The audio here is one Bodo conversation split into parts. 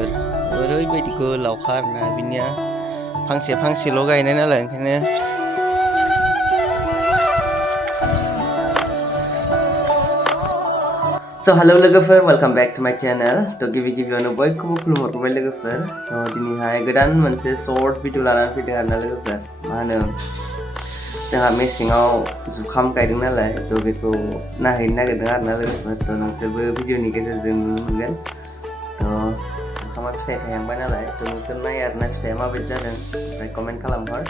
लोगोफोर ओरैबायदि गोलावखा आरोना बिनिया फांसे फांसेल' गायनाय नालाय ओंखायनो So hello लोगोफोर वेलकम बैक टू माय चैनल तो गिबियावनो बयखौबो खुलुमहरबाय लोगोफोर तो दिनैहाय गोदान मोनसे शर्ट भिडिअ लानानै फैदों आरोना लोगोफोर मा होनो जोंहा मेसेङाव जुखाम गायदों नालाय तो बेखौ नायहैनो नागिरदों आरोना लोगोफोर तो नोंसोरबो भिडिअनि गेजेरजों नुनो मोनगोन तो जुखामा फिथाइ थायहांबाय नालाय तो नोंसोर नाय आरोना फिथाइया माबायदि जादों ओमफ्राय कमेन्ट खालामहर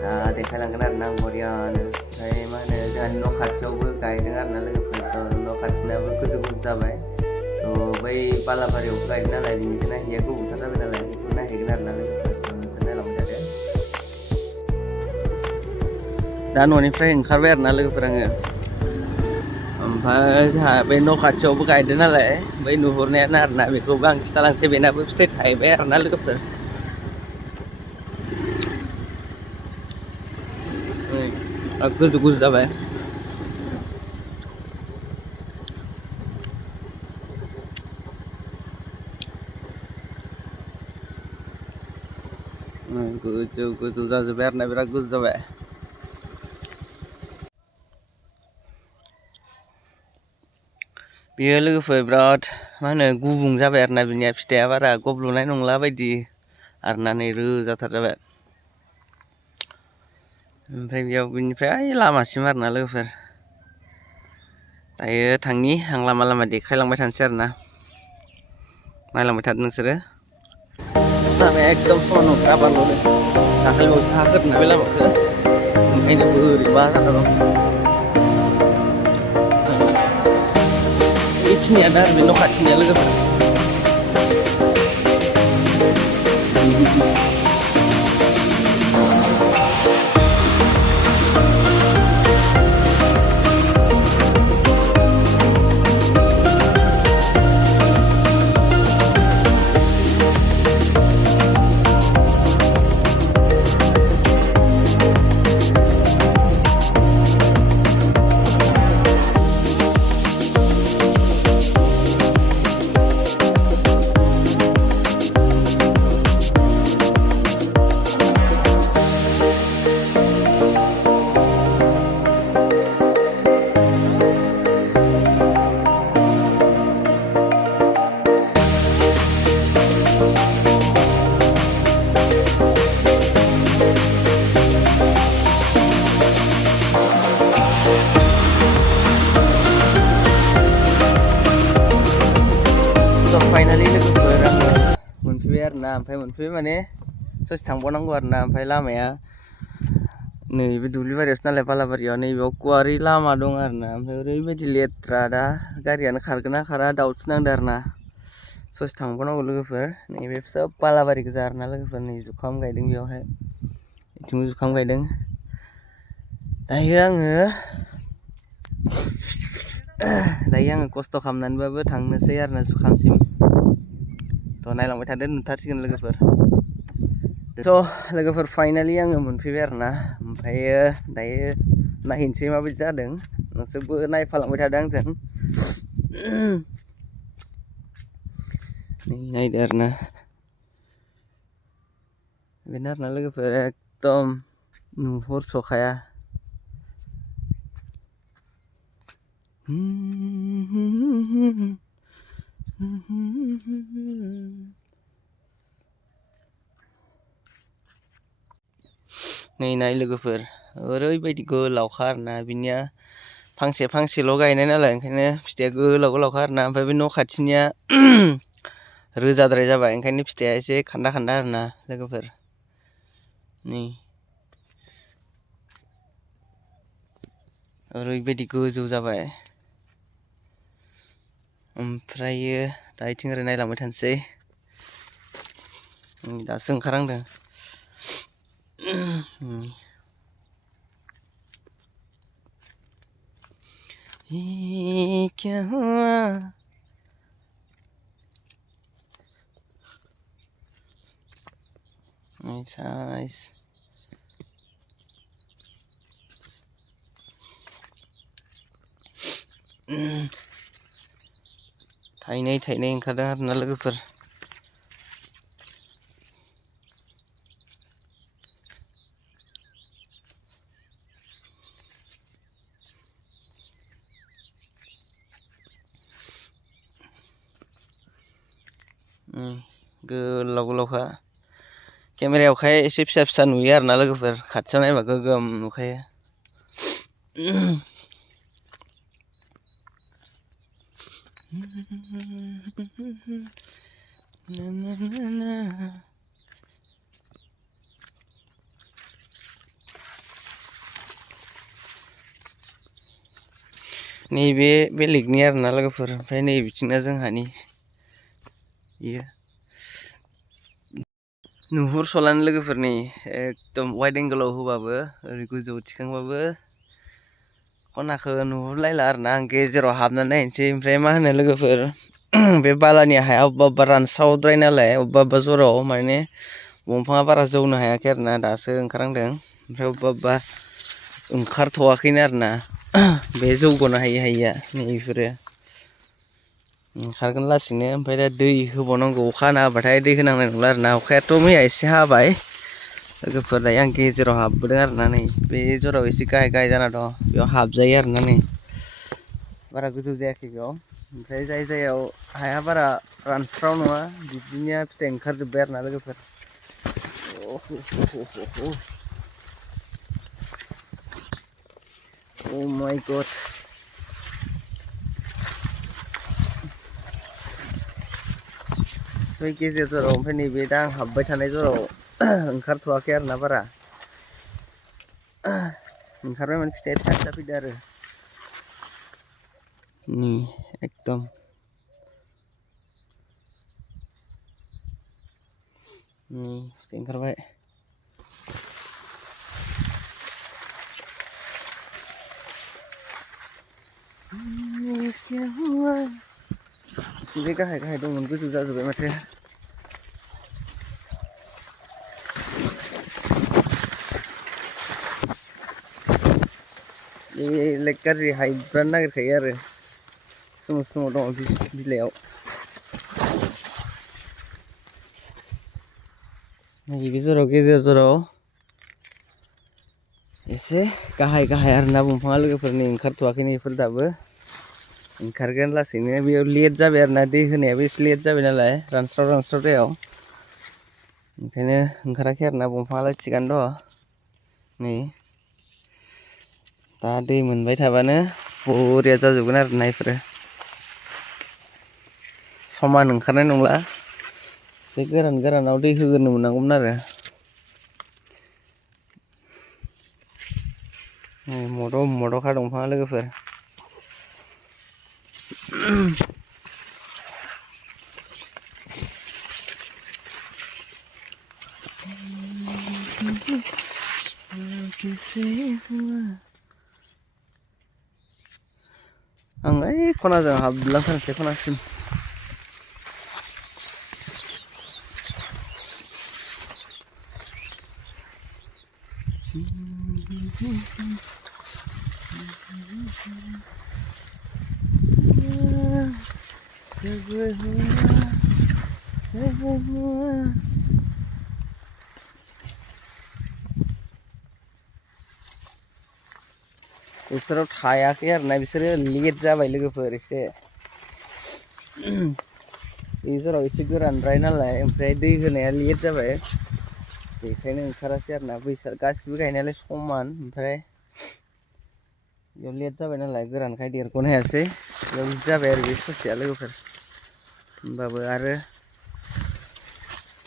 दा देखायलांगोन आरोना आं बरियानो ओमफ्राय मा होनो जोंहानि न' खाथियावबो गायदों आरोना लोगोफोर तो न' खाथिनाबो गोजौ जाबाय तो बै बालाबारियावबो गायदों नालाय बिनिखायनो नायहैया गोबावथार जाबाय नालाय बेखौ नायहैगोन आरोना लोगोफोर तो नोंसोर नायलांबाय थादो दा न'निफ्राय ओंखारबाय आरोना लोगोफोर आङो ओमफ्राय जोंहा बे न' खाथियावबो गायदों नालाय बै नुहुरनायानो आरोना बेखौबो आं खिथालांसै बेनाबो फिथाइ थायबाय आरोना लोगोफोर गोजौ जाबाय गोजौ जाजोब्बाय आरोना बिराद गोजौ जाबाय बेयो लोगोफोर बिराद मा होनो गुबुं जाबाय आरोना बिनिया फिथाइया बारा गब्ल'नाय नंला बायदि आरोना नै रोजाथार जाबाय ओमफ्राय बेयाव बिनिफ्राय ओइ लामासिम आरोना लोगोफोर दायो थांनि आं लामा देखायलांबाय थानोसै आरोना नायलांबाय थादो नोंसोरो लामाया एकदम समाव गाबाल'नो दाखालिबावसो हा खोदोंना बे लामाखौ ओंखायनो बोरैबा जाना दं बेखिनियानो आरो बे न' खाथिनिया लोगोफोर फाइनालि लोगोफोर आङो मोनफैबाय आरोना ओमफ्राय मोनफैबाय माने ससे थांबावनांगौ आरोना ओमफ्राय लामाया नैबे दुब्लिबारियावसो नालाय बालाबारियाव नैबेयाव गुवारै लामा दं आरोना ओमफ्राय ओरैबायदि लेथ्रा दा गारियानो खारगोन ना खारा दाउटसो नांदों आरोना ससे थांबावनांगौ लोगोफोर नैबे सब बालाबारि गोजा आरोना लोगोफोर नै जुखाम गायदों बेयावहाय बिथिंबो जुखाम गायदों दायो आङो खस्थ' खालामनानैबाबो थांनोसै आरोना जुखामसिम थ' नायलांबाय थादो नुथारसिगोन लोगोफोर थ' लोगोफोर फाइनालि आङो मोनफैबाय आरोना ओमफ्रायो दायो नायहैनोसै माबायदि जादों नोंसोरबो नायफालांबाय थादो आंजों नै नायदो आरोना बेनो आरोना लोगोफोर एकदम नुहुरस'खाया नै नाय लोगोफोर ओरैबायदि गोलावखा आरोना बिनिया फांसे फांसेल' गायनाय नालाय ओंखायनो फिथाइया गोलावखा आरोना ओमफ्राय बे न' खाथिनिया रोजाद्राय जाबाय ओंखायनो फिथाइया एसे खान्दा आरोना लोगोफोर नै ओरैबायदि गोजौ जाबाय ओमफ्रायो दा इथिं ओरै नायलांबाय थानोसै दासो ओंखारहांदों क्या हुआ nice थाइनै ओंखारदों आरोना लोगोफोर गोलाव गोलावखा केमेरायावखाय एसे फिसा फिसा नुयो आरोना लोगोफोर खाथियाव नायबा गोगोम नुखायो नैबे बेलेगनि आरोना लोगोफोर ओमफ्राय नै बिथिंना जोंहानि इयो नुहुरस'लानो लोगोफोर नै एकदम वाइड एंगोलाव होबाबो ओरै गोजौआव थिखांबाबो खनाखौ नुहुरलायला आरोना आं गेजेराव हाबनानै नायनोसै ओमफ्राय मा होनो लोगोफोर बे बालानि हाया अबेबा अबेबा रानस्रावद्राय नालाय अबेबा अबेबा जराव माने दंफाङा बारा जौनो हायाखै आरोना दासो ओंखारहांदों ओमफ्राय अबेबा अबेबा ओंखारथ'वाखैनो आरोना बे जौग'नो हायि हायिया नै बेफोरो ओंखारगोन लासैनो ओमफ्राय दा दै होबावनांगौ अखा हाना होबाथाय दै होनांनाय नंला आरोना अखायाथ' मैया एसे हाबाय लोगोफोर दायो आं गेजेराव हाबबोदों आरोना नै बे जराव एसे गाहाय गाहाय जाना दं बेयाव हाबजायो आरोना नै बारा गोजौ जायाखै बेयाव ओमफ्राय जाय जायगायाव हाया बारा रानस्राव नङा बिदिनिया फिथाइ ओंखारजोब्बाय आरोना लोगोफोर Oh my god बै गेजेर जराव ओमफ्राय नैबे दा आं हाबबाय थानाय जराव ओंखारथ'वाखै आरोना बारा ओंखारबाय माने फिथाइया फिसा फिसा फैदों आरो एकदम फिथाइ ओंखारबाय बे गाहाय गाहाय दंमोन गोजौ जाजोब्बाय माथो बेलेग गाज्रि हायब्रानो नागिरखायो आरो समाव समाव दङ बिलाइयाव नैबे जराव गेजेर जराव एसे गाहाय गाहाय आरोना दंफाङा लोगोफोरनि ओंखारथ'वाखै बेफोर दाबो ओंखारगोन लासैनो बेयाव लेट जाबाय आरोना दै होनायाबो एसे लेट जाबाय नालाय रानस्राव रानस्राव दैयाव ओंखायनो ओंखाराखै आरोना दंफाङालाय थिगानो दङ नै दा दै मोनबाय थाबानो बरिया जाजोबगोन आरोना बेफोरो समान ओंखारनाय नंला बे गोरान गोरानाव दै होग्रोनो मोननांगौमोन आरो मद'खा दंफाङा लोगोफोर आं ओइ खनाजों हाबलांथारनोसै खनासिम बेफोराव थायाखै आरोना बिसोरो लेट जाबाय लोगोफोर एसे बे जराव एसे गोरानद्राय नालाय ओमफ्राय दै होनाया लेट जाबाय बेखायनो ओंखारासै आरोना गासिबो गायनायालाय समान ओमफ्राय बेयाव लेट जाबाय नालाय गोरानखाय देरग'नो हायासै बेयाव बिदि जाबाय आरो बे ससेया लोगोफोर होमबाबो आरो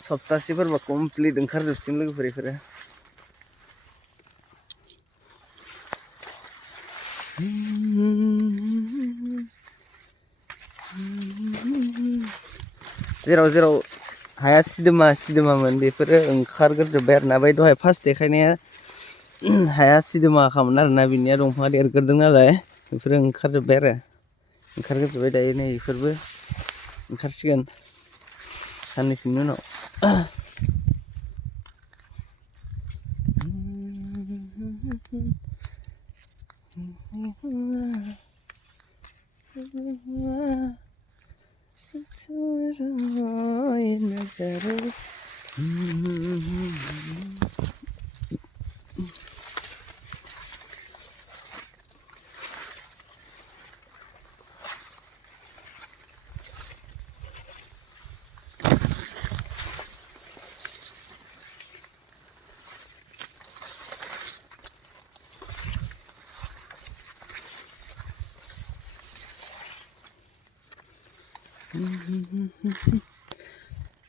सप्तासेफोरबा कमप्लिट ओंखारजोबसिगोन लोगोफोर बेफोरो जेराव जेराव हाया सिदोमामोन बेफोरो ओंखारग्रोजोब्बाय आरोना बै दहाय फार्स्ट देखायनाया हाया सिदोमाखामोन आरोना बिनिया दंफाङा देरग्रोदों नालाय बेफोरो ओंखारजोब्बाय आरो ओंखारग्रोजोब्बाय दायो नै बेफोरबो ओंखारसिगोन साननैसोनि उनाव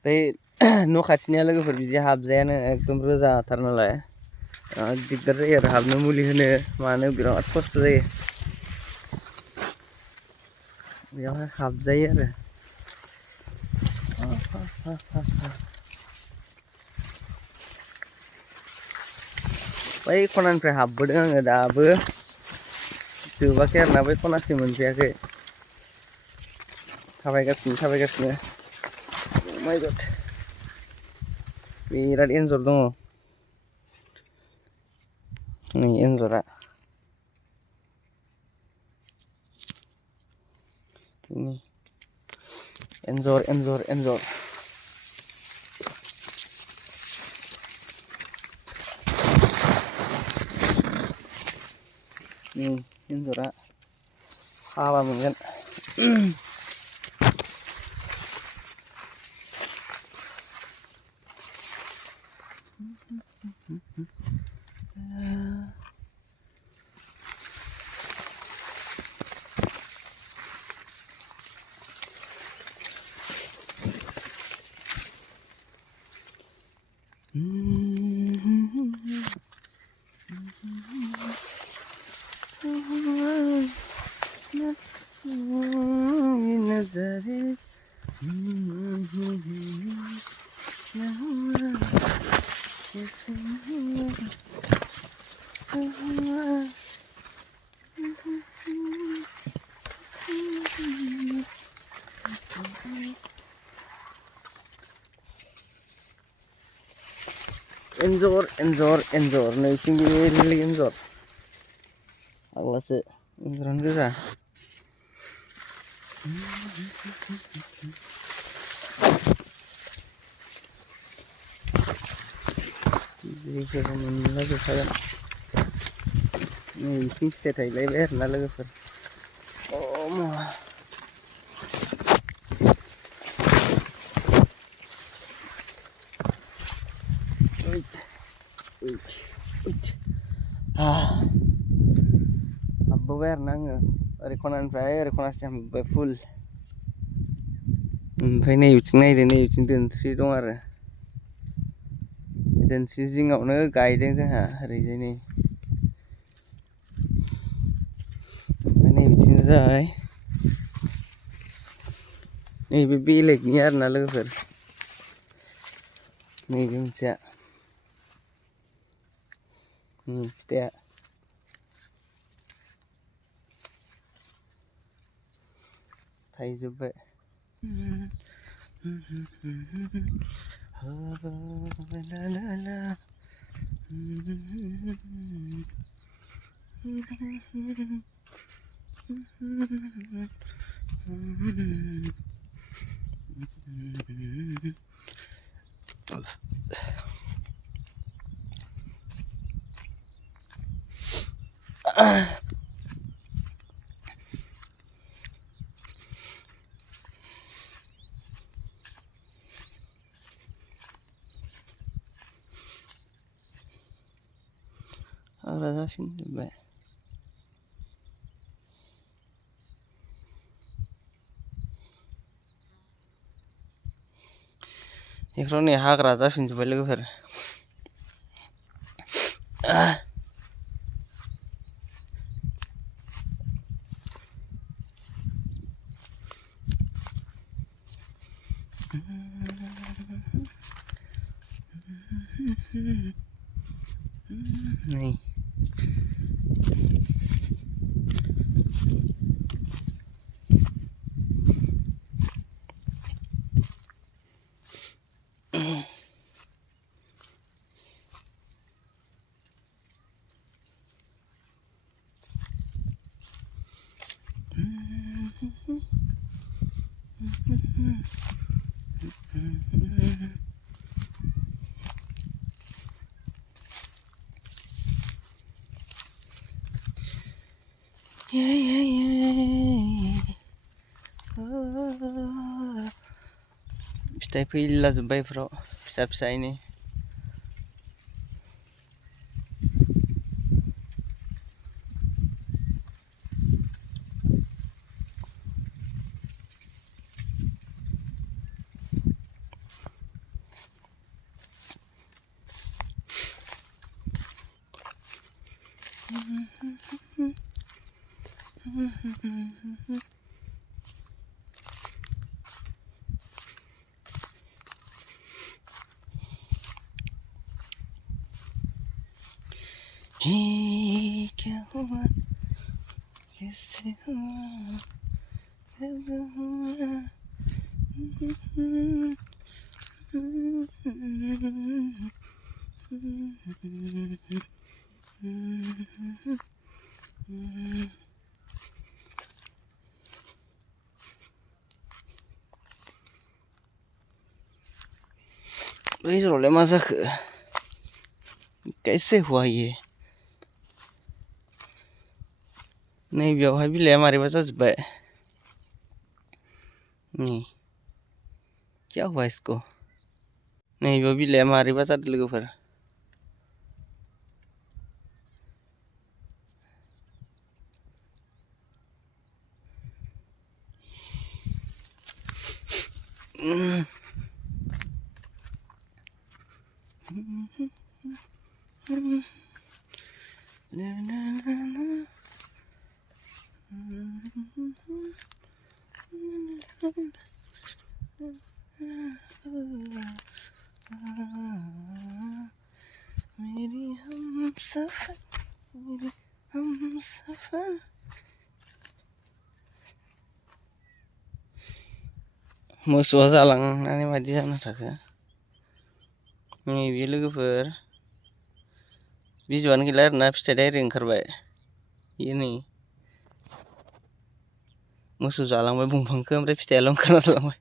बै न' खाथिनिया लोगोफोर बिदि हाबजायानो एकदम रोजाथार नालाय दिगदार जायो आरो हाबनो मुलि होनो मानो बिराद खस्थ' जायो बेयावहाय हाबजायो आरो बै खनानिफ्राय हाबबोदों आङो दाबो जोबाखै आरोना बै खनासिम मोनफैयाखै थाबायगासिनो माय गड बिराद एन्जर दङ नै एन्जरा एन्जर एन्जरा साबा मोनगोन एन्जर नैथिं मेरला एन्जर आग्लासो एन्जरानो गोजा दैफोर मोनला जोबखागोन नै बिथिं फिथाइ थायलायबाय आरोना लोगोफोर हाबबोबाय आरोना आङो ओरै खनानिफ्राय ओरै खनासिम हाबबोबाय फुल ओमफ्राय नै बिथिं नायदो नै बिथिं दोनस्रि दं आरो दोनस्रि जिङावनो गायदों जोंहा ओरैजाय नै ओमफ्राय नै बिथिंजाय नैबे बेलेगनि आरोना लोगोफोर नैबे मोनसेया फिथाइया थाइजोब्बाय हाग्रा जाफिनजोब्बाय बेफोराव नै हाग्रा जाफिनजोब्बाय लोगोफोर नै फिथाइ फैलाजोब्बाय बेफोराव फिसा फिसायैनो क्या हुआ कैसे हुआ कब हुआ Bây giờ lại mà ra khử कैसे हुआ ये नहीं भी भाई भी ले हमारे पास जबाई नहीं क्या हुआ इसको नहीं वो भी ले हमारे पास लवगwfwr मेरी हमसफर मोसौआ जालांनानै मादि जाना थाखो नैबे लोगोफोर बिजौआनो गैला आरोना फिथाइ डाइरेक्ट ओंखारबाय बेयो नै मोसौ जालांबाय दंफांखौ ओमफ्राय फिथाइयाल' ओंखारना थालांबाय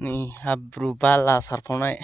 नै हाब्रु बाला सारफावनाय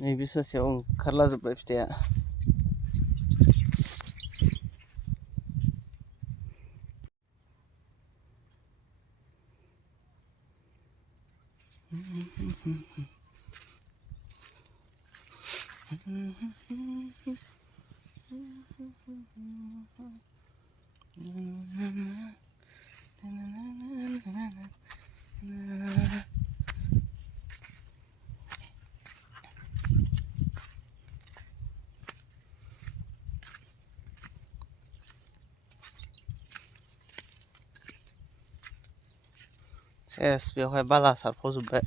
नैबे ससेयाव ओंखारलाजोब्बाय फिथाइया सेस बेवहाय बाला सारफावजोब्बाय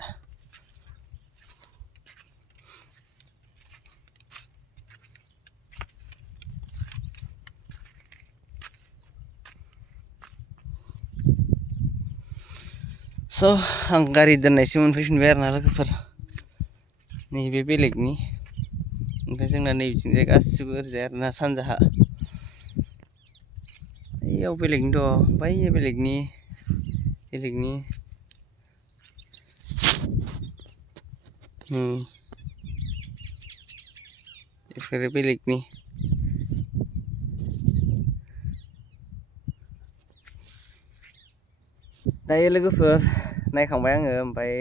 स' आं गारि दोननायसिम मोनफैफिनबाय आरोना लोगोफोर नैबे बेलेगनि ओमफ्राय जोंना नैबिथिंजाय गासिबो ओरैजाय आरोना सानजाहा बैयाव बेलेगनि दं बैयो बेलेगनि बेफोरो बेलेगनि दायो लोगोफोर नायखांबाय आङो ओमफ्राय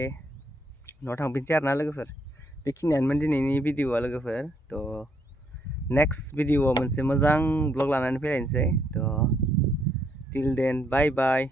न'आव थांफिनसै आरोना लोगोफोर बेखिनियानोमोन दिनैनि भिडिअ'आ लोगोफोर थ' नेक्स्ट भिडिअ'आव मोनसे मोजां ब्लग लानानै फैलायनोसै थ' टिल देन बाय बाय।